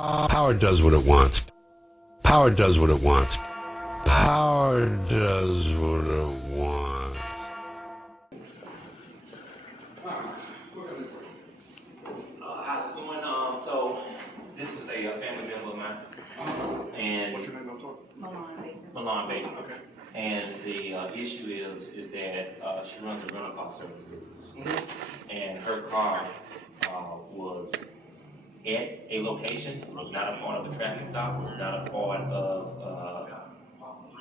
Power does what it wants. Power does what it wants. Power does what it wants. How's it going? So this is a family member of mine, and What's your name? I'm sorry. Milan Baker. Okay. And the issue is that she runs a rental car service business, and her car was at a location, was not a part of a traffic stop, was not a part of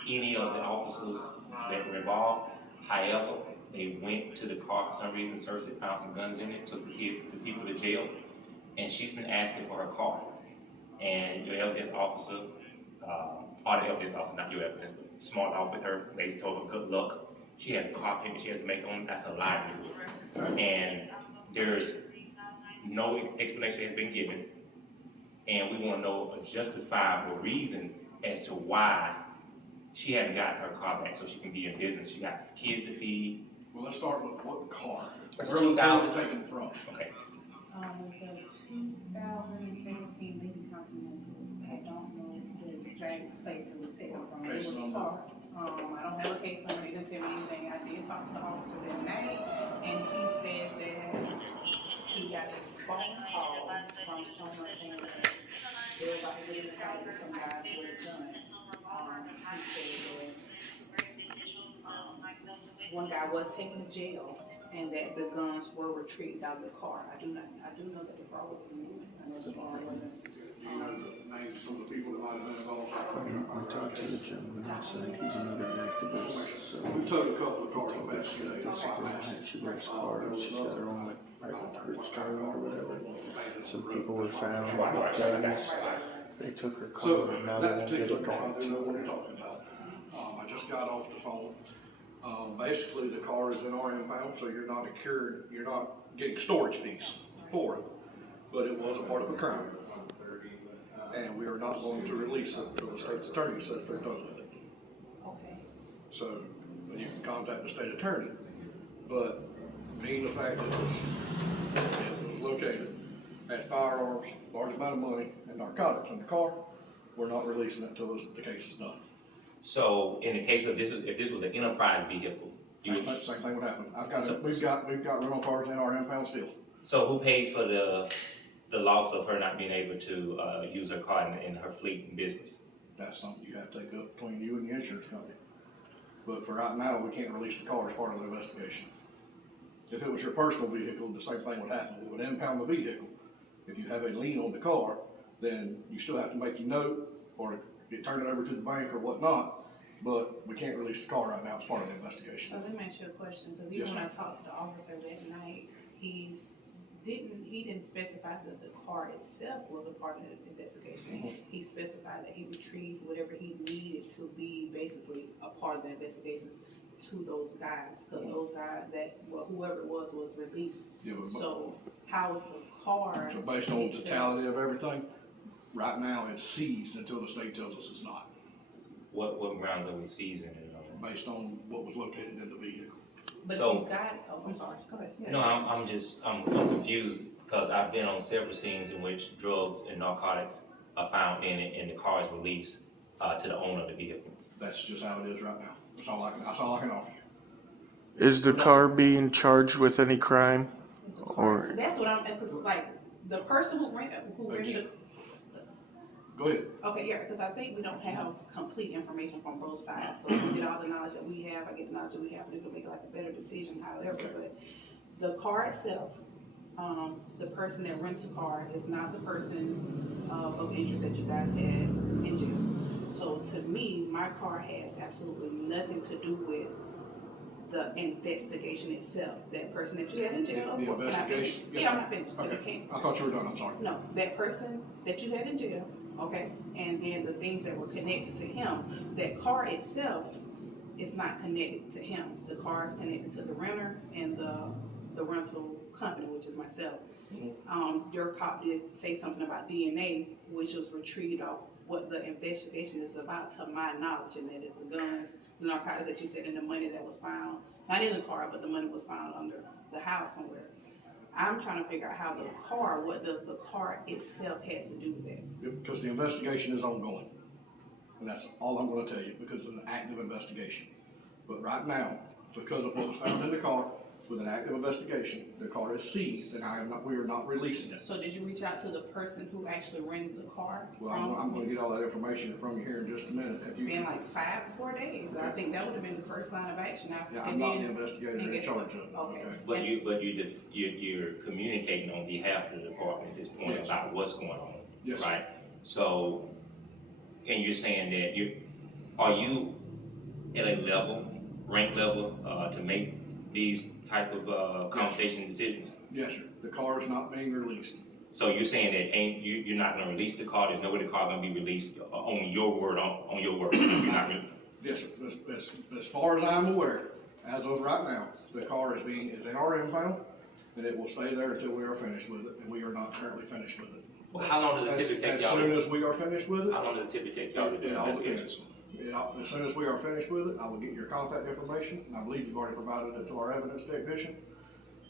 any of the officers that were involved. However, they went to the car for some reason, searched it, found some guns in it, took the people to jail, and she's been asking for her car. And your evidence officer, or the evidence officer, not your evidence, but smart off with her, basically told her good luck. She has a car payment she has to make on, that's a livelihood. And there's no explanation has been given, and we want to know a justifiable reason as to why she hadn't gotten her car back so she can be in business. She got kids to feed. Well, let's start with what car. It's Where was 2000. it taken from? Okay. It's a 2017 Lincoln Continental. I don't know the exact place it was taken from. It was parked. I don't have a case number. They didn't tell me anything. I did talk to the officer that night, and he said that he got a phone call from someone saying that they were about to get in the fight with some guys with a gun. He said that one guy was taken to jail and that the guns were retrieved out of the car. I do know that the car was removed. I know the car wasn't. You know the names of some of the people that might have been involved. I talked to the gentleman outside. He's another activist. So We towed a couple of cars back today. this girl, she wears cars. She's got her own private hertz car or whatever. Some people were found with guns. They took her car So and now they that won't get particular it car, I back do to know what you're her. talking about. I just got off the phone. Basically, the car is in our impound, so you're not getting storage fees for it, but it was a part of a crime. And we are not going to release it until the state's attorney says they're done with it. Okay. So you can contact the state attorney, but being the fact that it was located, had firearms, large amount of money, and narcotics in the car, we're not releasing it until the case is done. So in the case of this, if this was an enterprise vehicle, Same thing would happen. We've got rental cars in our impound still. so who pays for the loss of her not being able to use her car in her fleet and business? That's something you have to take up between you and the insurance company. But for right now, we can't release the car as part of the investigation. If it was your personal vehicle, the same thing would happen. We would impound the vehicle. If you have a lien on the car, then you still have to make your note or you turn it over to the bank or whatnot, but we can't release the car right now as part of the investigation. So let me ask you a question, because Yes, even when I ma'am. talked to the officer that night, he didn't specify that the car itself was a part of the investigation. He specified that he retrieved whatever he needed to be basically a part of the investigations to those guys, because those guys whoever it was released. Yeah, but- So how is the car? So based on the itself- totality of everything, right now it's seized until the state tells us it's not, What grounds are we seizing it on? based on what was located in the vehicle. But So- you got, I'm sorry, go ahead. Yeah. No, I'm confused because I've been on several scenes in which drugs and narcotics are found in it and the car is released to the owner of the vehicle. That's just how it is right now. That's all I can offer you. Is the car being charged with any crime? Or So that's what I'm, because like, the person who rented Again. Go ahead. okay, yeah, because I think we don't have complete information from both sides, so we get all the knowledge that we have, I get the knowledge that we have, and we can make like a better decision, however, but the car itself, the person that rents the car is not the person of interest that you guys had in jail. So to me, my car has absolutely nothing to do with the investigation itself. That person that you had in jail. The can I finish? investigation? Yes, Yeah, I'm ma'am. not finished. but you Okay, can't- I thought you were done, I'm sorry. No, that person that you had in jail, okay, and then the things that were connected to him, that car itself is not connected to him. The car is connected to the renter and the rental company, which is myself. Your cop did say something about DNA, which was retrieved off what the investigation is about, to my knowledge, and that is the guns, the narcotics that you said, and the money that was found, not in the car, but the money was found under the house somewhere. I'm trying to figure out how the car, what does the car itself has to do with that? because the investigation is ongoing. And that's all I'm gonna tell you, because it's an active investigation. But right now, because of what was found in the car, with an active investigation, the car is seized, and we are not releasing it. So did you reach out to the person who actually rented the car? Well, I'm gonna get all that information from you here in just a minute. It's been like 5 to 4 days. I think that would have been the first line of action. Yeah, I'm not the investigator in charge of it, okay? But you're communicating on behalf of the department at this point Yes. about what's going on, Yes. right? So, and you're saying that are you at a rank level, to make these type of conversation decisions? Yes, sir. The car is not being released. So you're saying that you're not gonna release the car, there's no way the car gonna be released on your word, on your word? You're not gonna- Yes, sir. As far as I'm aware, as of right now, the car is in our impound, and it will stay there until we are finished with it, and we are not currently finished with it. Well, how long does it typically take As y'all? soon as we are finished with it, How long does it typically take y'all to do it the all investigation? depends. As soon as we are finished with it, I will get your contact information, and I believe you've already provided it to our evidence technician.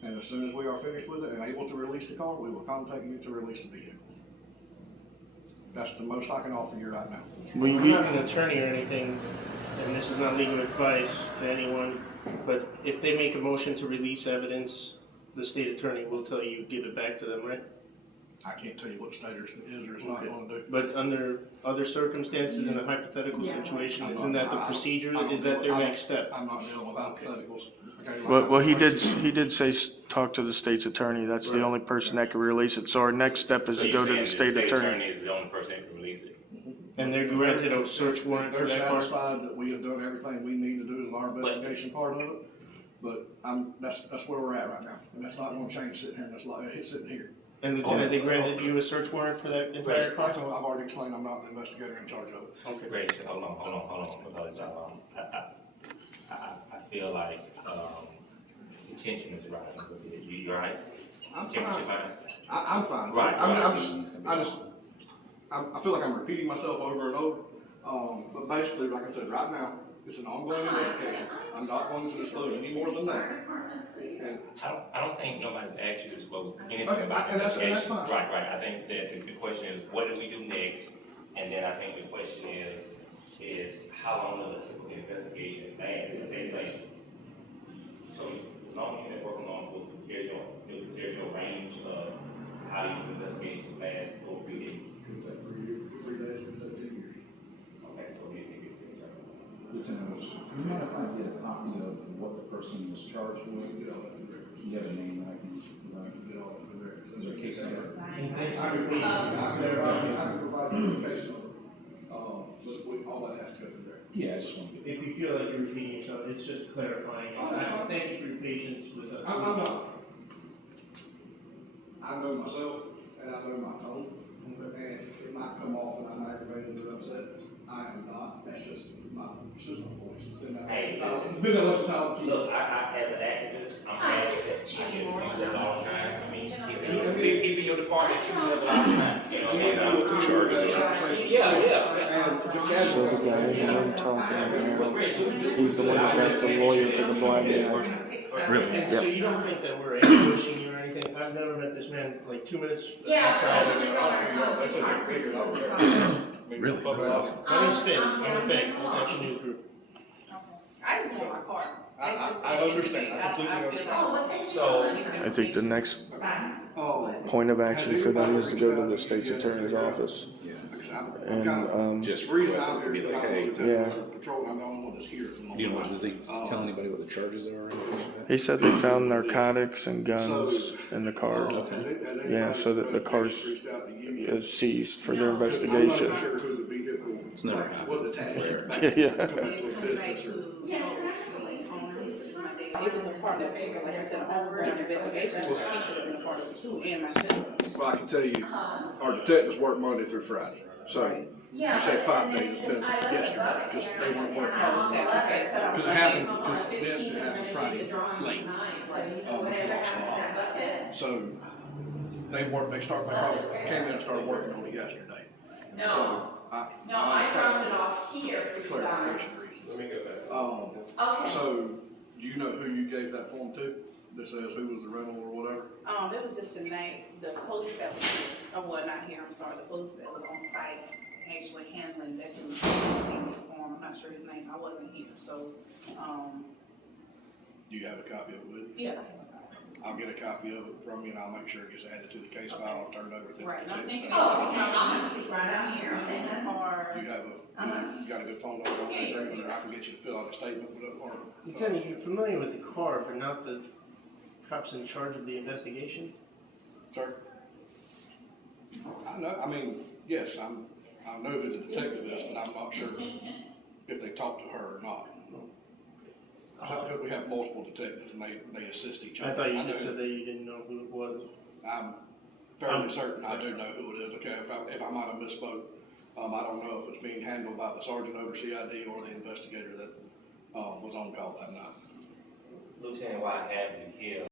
And as soon as we are finished with it and able to release the car, we will contact you to release the vehicle. That's the most I can offer you right now. Will you I'm be, not an attorney or anything, and this is not legal advice to anyone, but if they make a motion to release evidence, the state attorney will tell you, give it back to them, right? I can't tell you what state is or is not gonna do. But under other circumstances, in a hypothetical situation, isn't that the procedure? Is that their next step? I'm not dealing with hypotheticals. Okay, well, he did say talk to the state's attorney. That's the only person that can release it. So our next step is So to you're go to saying the that state the state attorney. attorney is the only person that can release it? And they're granted a search warrant for They're that car? satisfied that we have done everything we need to do as our investigation part of it, but that's where we're at right now, and that's not gonna change sitting here in this lot, it's sitting here. And Lieutenant, they granted you a search warrant for that entire car? I've already explained, I'm not the investigator in charge of it. Okay. Great, hold on, because, I feel like, the tension is rising a bit. You all right? I'm Temperature fine. fine? I'm fine. Right, I feel like I'm repeating myself over and over, but basically, like I said, right now, it's an ongoing investigation. I'm not going to disclose any more than that. And I don't think nobody's asked you to disclose anything Okay, about the and that's investigation. fine. Right, I think that the question is, what do we do next? And then I think the question is how long does a typical investigation last, or take place? So, as long as you're working on, there's your range of how these investigations last over 3 days. for 3 days, for 2 years. Okay, so these things get Lieutenant, you mind if I get a copy of what the person was charged with? Get all that in the records. You have a name that I can, Get all that in the records. is there a case number? In case I your can patient provide you the case number, but all that has to go through there. Yeah, I just want to get. If you feel like you're repeating yourself, it's just clarifying. Thank you for your patience with us. I'm not. I know myself, and I know my tone, and it might come off and I'm aggravated or upset. I am not, that's just my voice. Hey, It's been that much time. Look, I, as an activist, I'm an activist, I get abused a lot of time. I mean, people in your department, you know, a lot of times, you know. What the charges are. Yeah. So the guy in the room talking about, he's the one that got the lawyer for the blind guy. And so you don't think that we're ambushing you or anything? I've never met this man like 2 minutes outside. Really? That's awesome. My name's Finn, I'm the bank, Protection News Group. I just want my car. I understand, I completely understand. So, I think the next point of action for them is to go to the state's attorney's office. And, Just request it to be like, hey, yeah, you know, does he tell anybody what the charges are or anything like that? he said they found narcotics and guns in the car. Yeah, so that the car's is seized for their investigation. It's never happened. It's rare. Yeah. It was a part of it, like I said, an ongoing investigation, which he should have been a part of it too, and myself. Well, I can tell you, our detectives work Monday through Friday, so you say 5 days, it's been yesterday, because they weren't working. Because it happened, because the incident happened Friday late, which we lost a lot. So, they came in and started working on it yesterday. So, I dropped it off here for you guys. clarification reasons. So, do you know who you gave that form to? that says who was the rental or whatever? It was just tonight, the police that was here, oh, well, not here, I'm sorry, the police that was on site actually handling, that's who was in the form, I'm not sure his name, I wasn't here, so, Do you have a copy of it with you? yeah. I'll get a copy of it from you and I'll make sure it gets added to the case file and turned over to the Right, and I'm detective. thinking. Oh, okay, I'll see right out here, okay, then. Or, You have you got a good phone number on the agreement, or I can get you to fill out a statement with it, or. Lieutenant, you're familiar with the car, but not the cops in charge of the investigation? Sir? I know, I mean, yes, I know who the detective is, but I'm not sure if they talked to her or not. So we have multiple detectives and they assist each other. I thought you know just who- said that you didn't know who it was. I'm fairly certain I do know who it is, okay, if I might have misspoke. I don't know if it's being handled by the sergeant over CID or the investigator that, was on call that night. Lieutenant, while I have you here,